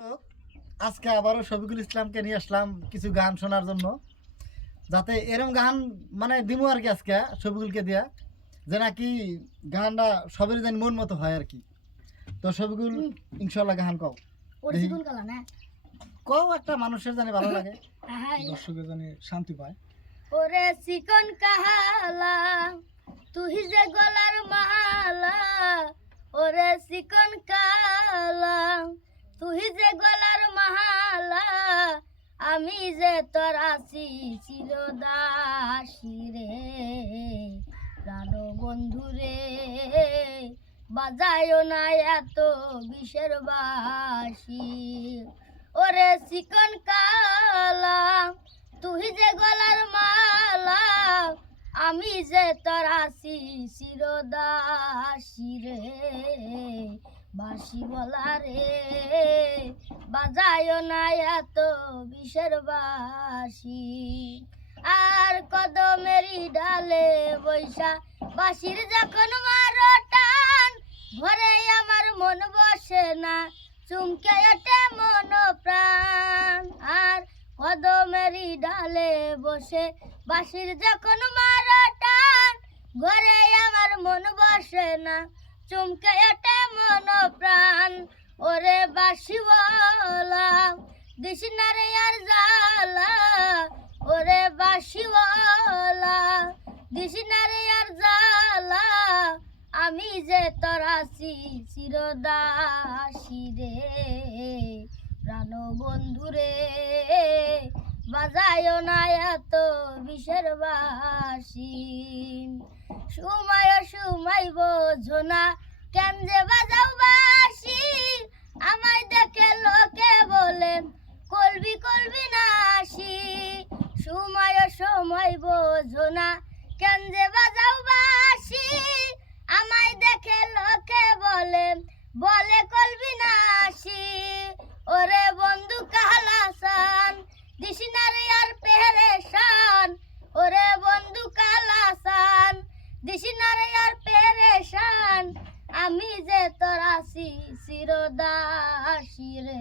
আজকে আবারও শফিকুল ইসলামকে নিয়ে আসলাম কিছু গান শোনার জন্য, যাতে এরম গান মানে দিমু আর কি আজকে শফিকুলকে দিয়া, যে নাকি গানটা সবের যেন মন মতো হয় আর কি। তো শফিকুল ইনশাল্লাহ গান কও, কও একটা মানুষের জানি ভালো লাগে, দর্শকের জানি শান্তি পায়। ওরে চিকন কাহালা তুই যে গলার মালা, ওরে চিকন কালা তুই যে গলার মালা, আমি যে তোর আছি চিরদাসী রে, প্রাণ বন্ধু রে বাজায়ও না এত বিষের বাসি। ওরে চিকন কালা তুই যে গলার মালা, আমি যে তোর আছি চিরদাসী রে, বাঁশি বলা রে বাজায়ও না এত বিষের বাঁশি। আর কদমেরই ডালে বৈশা বাঁশির যখন মারো টান, ঘরে আমার মন বসে না চুমকে ওঠে মন প্রাণ। আর কদমেরই ডালে বসে বাঁশির যখন মারো টান, ঘরে আমার মন বসে না চুমকে ওঠে মন প্রাণ। ওরে বাঁশিওয়ালা দিস না রে আর জ্বালা, ওরে বাঁশিওয়ালা দিস না রে আর জ্বালা, আমি যে তোর আছি চিরদাসী রে, প্রাণ বন্ধু রে বাজায়ও না এত বিষের বাঁশি। সময় সময় বোঝো না কেন যে বাজাও বাঁশি, আমায় দেখে লোকে বলে কলবি কলবি নাসি। সময় সময় বোঝো না কেন যে বাজাও বাঁশি, আমায় দেখে লোকে বলে বলে কলবি নাসি। ওরে বন্ধু কালাসান দিস না রে আর পেরেশান, ওরে বন্ধু কালাসান দিস না রে আর পেরেশান, আমি যে তোর আছি চিরদাসী রে,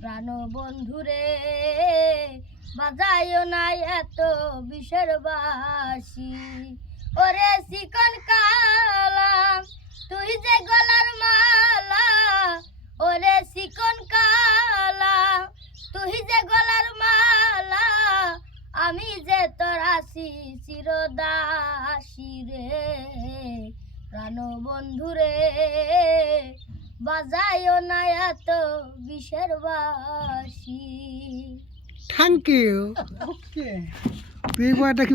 প্রাণ বন্ধু রে বাজায়ও না এত বিষের বাঁশি। ওরে চিকন কালা তুই যে গলার মালা, ওরে চিকন কালা তুই যে গলার মালা, আমি যে তোর আছি চিরদাসী রে, প্রাণ বন্ধু রে বাজায়ও না এত বিষের বাঁশি। Thank you. ওকে, তুই বয়টা কি